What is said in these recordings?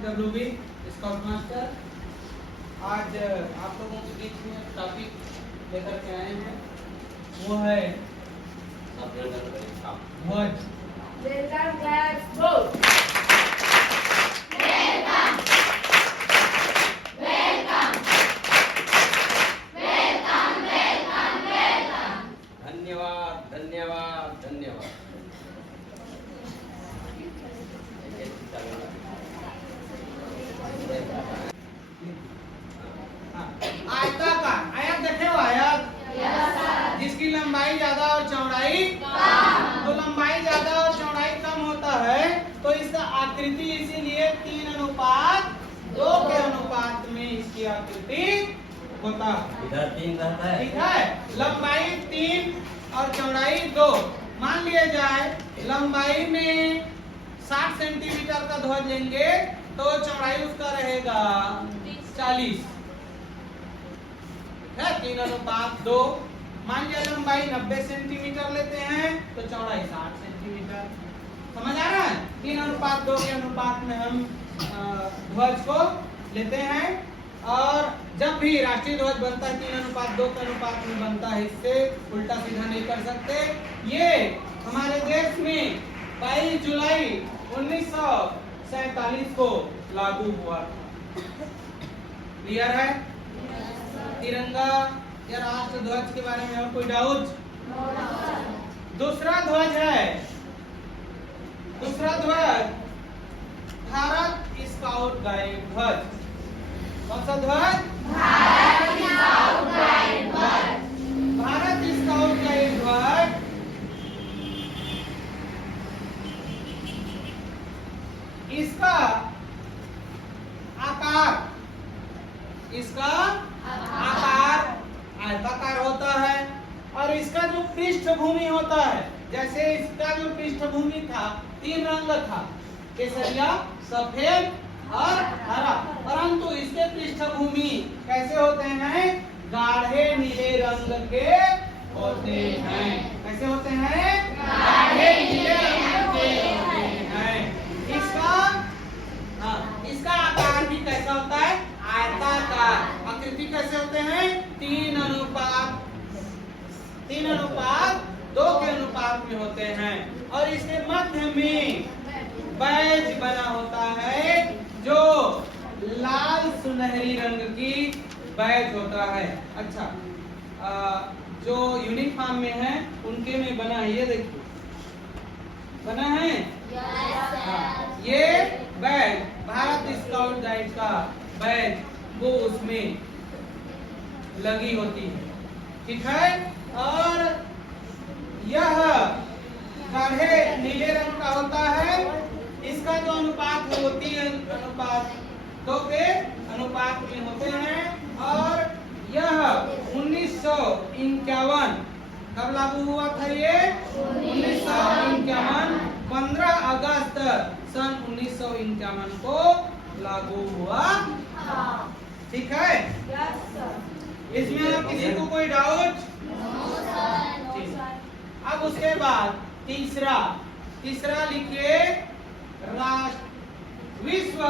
WB scout master. आज आप लोगों के बीच में टॉपिक लेकर के आए हैं, वो है ध्वज। Welcome class, go. धन्यवाद धन्यवाद धन्यवाद। आयताकार, आयत देखे हो आयत, जिसकी लंबाई ज्यादा और चौड़ाई कम। तो लंबाई ज्यादा और चौड़ाई कम होता है तो इसका आकृति इसीलिए 3:2 के अनुपात में इसकी आकृति होता है। इधर 3 रहता है, ठीक है। लंबाई 3 और चौड़ाई 2। मान लिया जाए लंबाई में 60 सेंटीमीटर का ध्वज लेंगे तो चौड़ाई उसका रहेगा 40 है। 3:2। मान लिया लंबाई 90 सेंटीमीटर लेते हैं तो चौड़ाई 60 सेंटीमीटर। समझ आ रहा है? 3:2 के अनुपात में हम ध्वज को लेते हैं। और जब भी राष्ट्रीय ध्वज बनता है 3:2 के अनुपात में बनता है, इससे उल्टा सीधा नहीं कर सकते। ये हमारे देश में 22 जुलाई 1947 को लागू हुआ। क्लियर है? तिरंगा या राष्ट्र ध्वज के बारे में और कोई डाउट? दूसरा ध्वज है, दूसरा ध्वज भारत स्काउट गाइड ध्वज। कौन सा ध्वज? भारत स्काउट गाइड ध्वज। इसका आकार आयताकार होता है और इसका जो पृष्ठभूमि होता है, जैसे इसका जो पृष्ठभूमि था 3 रंग था, केसरिया, सफेद और हरा, परंतु इसके पृष्ठभूमि कैसे होते हैं? गाढ़े नीले रंग के होते हैं। कैसे होते हैं? गाढ़े नीले रंग के होते हैं। इसका आकार भी कैसा होता है? आयताकार। आकृति कैसे होते हैं? 3:2 के अनुपात में होते हैं। और इसके मध्य में बैज बना होता है, जो लाल सुनहरी रंग की बैज होता है। अच्छा, जो यूनिफॉर्म में है उनके में बना है, ये देखिए बना है। ये बैज भारत स्काउट गाइड का बैज वो उसमें लगी होती है। ठीक है। और यह गाढ़े नीले रंग का होता है। इसका जो अनुपात है वो 3:2 के अनुपात में होते हैं। और यह 1951 कब लागू हुआ था? ये 1951 15 अगस्त सन 1951 को लागू हुआ। ठीक है। इसमें किसी को कोई डाउट? अब उसके बाद तीसरा लिखिए राष्ट्र विश्व।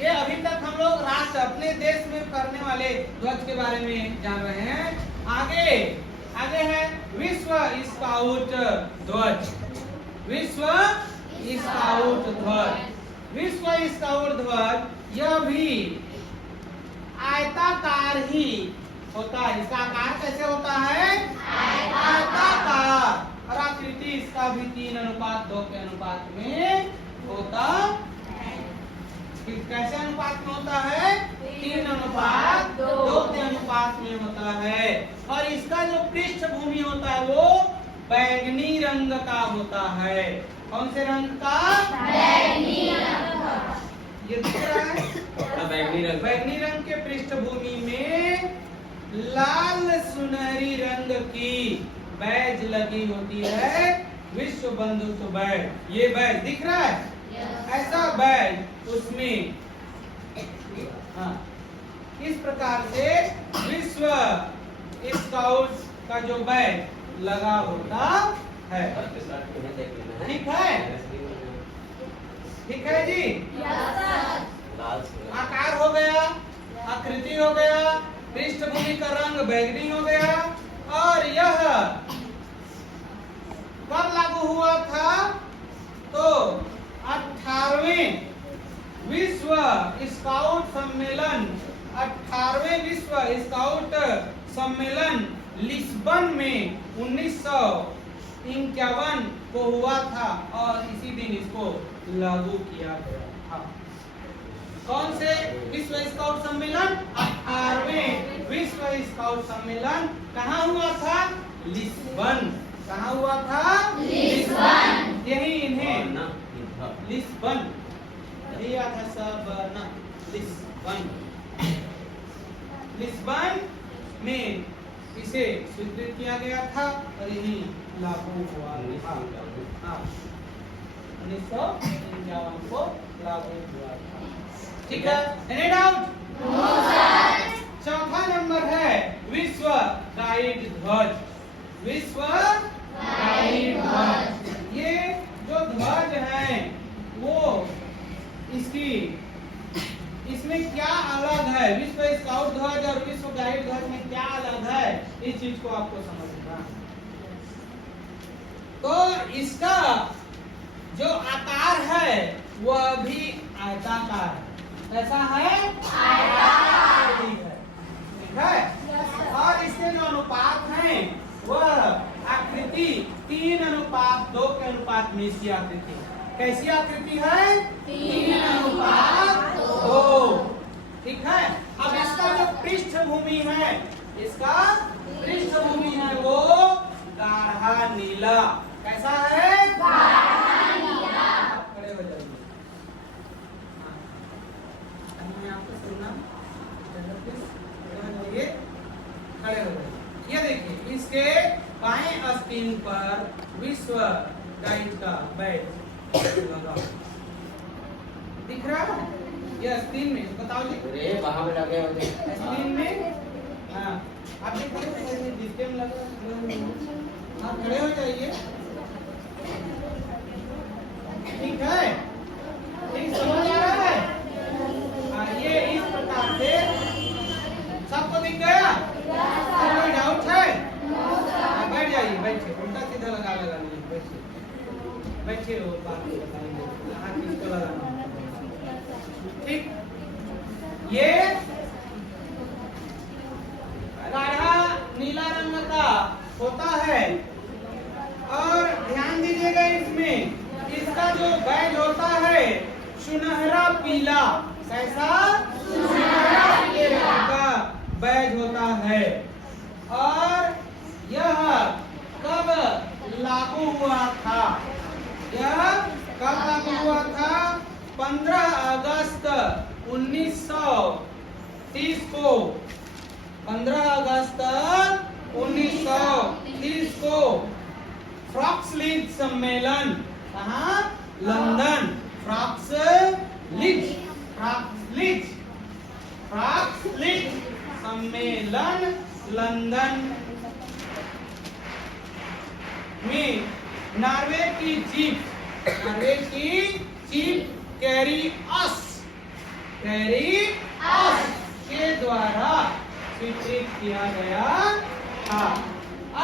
ये अभी तक हम लोग राष्ट्र अपने देश में करने वाले ध्वज के बारे में जान रहे हैं। आगे है विश्व स्काउट ध्वज। विश्व स्काउट ध्वज, विश्व स्काउट ध्वज यह भी आयताकार ही होता है। इसका आकार कैसे होता है? आयताकार। और आकृति इसका भी 3:2 के अनुपात में होता है। कैसे अनुपात में होता है? 3:2 के अनुपात में होता है। और इसका जो पृष्ठभूमि होता है वो बैंगनी रंग का होता है। कौन से रंग का? बैंगनी रंग का। ये दिख रहा है बैंगनी रंग के पृष्ठभूमि में लाल सुनहरी रंग की बैज लगी होती है, विश्व बंधुत्व बैज। ये बैज दिख रहा है? ऐसा बैज उसमें इस प्रकार से विश्व स्काउट का जो बैज लगा होता है। ठीक है। ठीक है जी। Yes, sir. लाल सुनहरी। आकार हो गया, आकृति हो गया, पृष्ठभूमि का रंग बैंगनी हो गया। और यह कब लागू हुआ था? तो 18वें विश्व स्काउट सम्मेलन, 18वें विश्व स्काउट सम्मेलन लिस्बन में 1951 को हुआ था और इसी दिन इसको लागू किया गया था। कौन से विश्व स्काउट सम्मेलन? 18वें विश्व स्काउट सम्मेलन कहाँ हुआ था? लिस्बन। कहाँ हुआ था? लिस्बन। यही इन्हें ना, इधर। लिस्बन, यही आता सब ना, लिस्बन। लिस्बन में इसे स्वीकृत किया गया था और यही लागू हुआ था। हाँ, 1951 को लागू हुआ था। ठीक है, एनी डाउट? No, sir. चौथा नंबर है विश्व गाइड ध्वज। विश्व गाइड ध्वज, ये जो ध्वज है वो इसमें क्या अलग है? विश्व स्काउट ध्वज और विश्व गाइड ध्वज में क्या अलग है? इस चीज को आपको समझना। तो इसका जो आकार है वह भी आयताकार है। कैसा है? आयताकार। ठीक है। और इसके जो अनुपात हैं वह आकृति 3:2 के अनुपात में इसकी आकृति। कैसी आकृति है? 3:2। ठीक है। अब इसका जो पृष्ठभूमि है, इसका पृष्ठभूमि है वो गाढ़ा नीला। कैसा है? गाढ़ा नीला। खड़े हो जाइए। मैं आपको सुनना, खड़े हो जाइए। ये देखिए, इसके बाएं आस्तीन पर विश्व गाइड का बैज लगा दिख रहा है। ये आस्तीन में बताओ जी। अरे वहाँ पे लगे होते हैं। आस्तीन में, हाँ आप देखिए जिसके में लगा। हाँ खड़े हो जाइए। ठीक है, ठीक समझ आ रहा है? हाँ, ये इस प्रकार से सबको दिख गया? कोई डाउट है? बैठ जाइए, बैठिए, उल्टा सीधा लगा लीजिए, बैठिए बैठिए, वो बात बताएंगे हाथ किसको लगाना। ठीक, ये गाढ़ा नीला रंग का होता है और ध्यान दीजिएगा इसमें इसका जो बैज होता है सुनहरा पीला। कैसा? सुनहरा पीला का बैज होता है। और यह कब लागू हुआ था? यह कब लागू हुआ था? 15 अगस्त 1930 को। 15 अगस्त 1930 को फ्रॉक्सलिंच सम्मेलन, कहाँ? लंदन। फ्रॉक्सलिंच सम्मेलन लंदन में नॉर्वे की चीफ कैरी ऑस के द्वारा स्वीकृत किया गया था।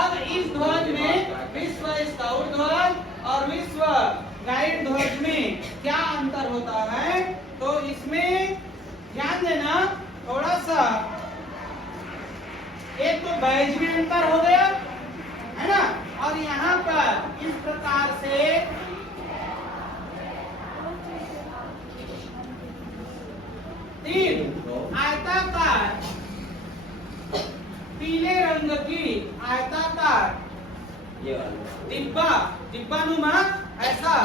अब इस ध्वज में विश्व स्काउट ध्वज और विश्व गाइड ध्वज में क्या अंतर होता है? तो इसमें ध्यान देना थोड़ा सा, एक तो बैज में अंतर हो गया है ना, और यहाँ पर इस प्रकार से तीन आयताकार पीले रंग की आयताकार डिब्बानुमा ऐसा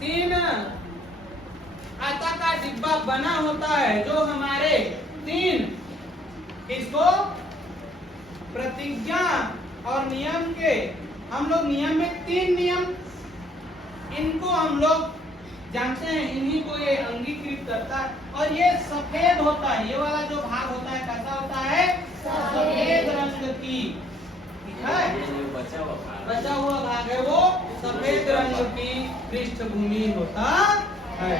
तीन आयताकार डिब्बा बना होता है जो हमारे तीन इसको प्रतिज्ञा और नियम के, हम लोग नियम में 3 नियम इनको हम लोग जानते हैं, इन्हीं को ये अंगीकृत करता है। और ये सफेद होता है, ये वाला जो भाग होता है कैसा होता है? सफेद रंग की ठीक है। ये जो बचा हुआ भाग बचा हुआ भाग है वो सफेद रंग की पृष्ठभूमि होता है,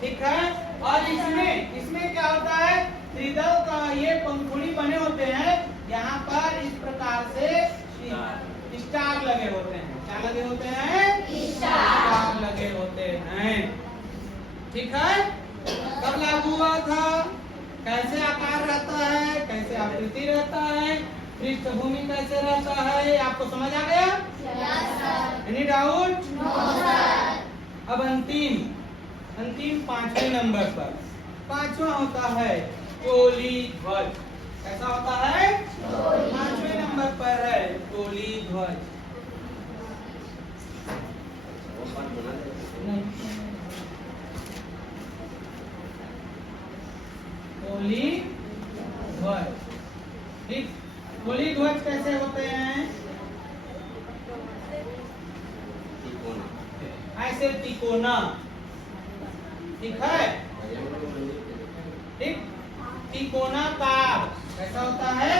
ठीक है। और इसमें क्या होता है, त्रिदल का ये पंखुड़ी बने होते हैं, यहाँ पर इस प्रकार से स्टार लगे होते हैं। क्या लगे होते हैं? स्टार लगे होते हैं, ठीक है। कब लागू हुआ था, कैसे आकार रहता है, कैसे आकृति रहता है, पृष्ठभूमि कैसे रहता है, आपको समझ आ गया? Any doubt? अब अंतिम 5वें नंबर पर 5वां होता है टोली ध्वज। कैसा होता है? 5वें नंबर पर है टोली ध्वज। वो पार्ट बना दे। टोली ध्वज, ठीक। टोली ध्वज कैसे होते हैं? ऐसे तिकोना, ठीक है, ठीक। तिकोनाकार कैसा होता है?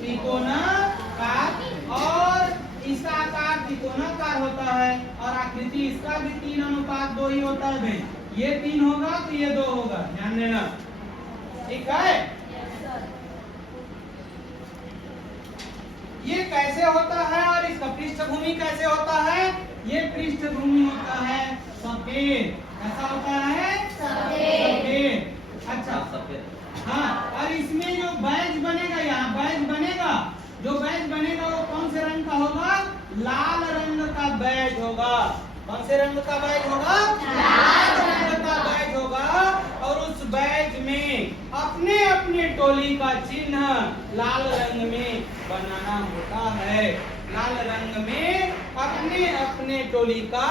तिकोनाकार, और इसका आकार तिकोनाकार होता है, और आकृति इसका भी 3:2 ही होता है भाई। ये 3 होगा तो ये 2 होगा, ध्यान देना, ठीक है। ये कैसे होता है और इसका पृष्ठभूमि कैसे होता है? ये पृष्ठभूमि होता है सफेद। कैसा होता है? सफेद। अच्छा, सफेद। हाँ। और इसमें जो बैज बनेगा, यहाँ बैज बनेगा, जो बैज बनेगा वो कौन से रंग का होगा? लाल रंग का बैज होगा। कौन से रंग का बैज होगा? लाल रंग का बैज होगा। और उस बैज में अपने अपने टोली का चिन्ह लाल रंग में बनाना होता है। लाल रंग में अपने अपने टोली का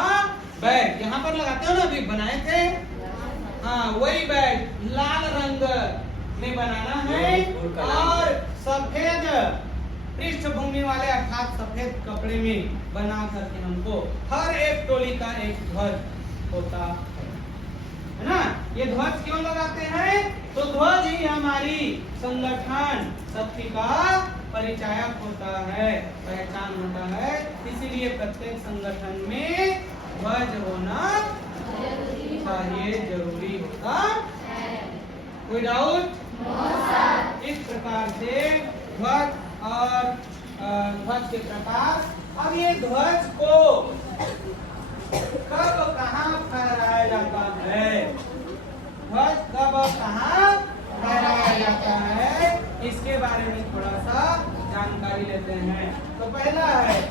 बैज यहाँ पर लगाते हो ना, अभी बनाए थे, हाँ, वही बैज लाल रंग में बनाना है। और सफेद पृष्ठभूमि वाले अर्थात सफेद कपड़े में बना करके हमको हर एक टोली का एक ध्वज होता है ना। ये ध्वज क्यों लगाते हैं? तो ध्वज ही हमारी संगठन शक्ति का परिचायक होता है, पहचान होता है। इसीलिए प्रत्येक संगठन में ध्वज होना चाहिए, जरूरी होता है। कोई डाउट? इस प्रकार से ध्वज और ध्वज के प्रकार। अब ये ध्वज को कब कहाँ फहराया जाता है, ध्वज कब कहाँ फहराया जाता है, इसके बारे में थोड़ा सा जानकारी लेते हैं। तो पहला है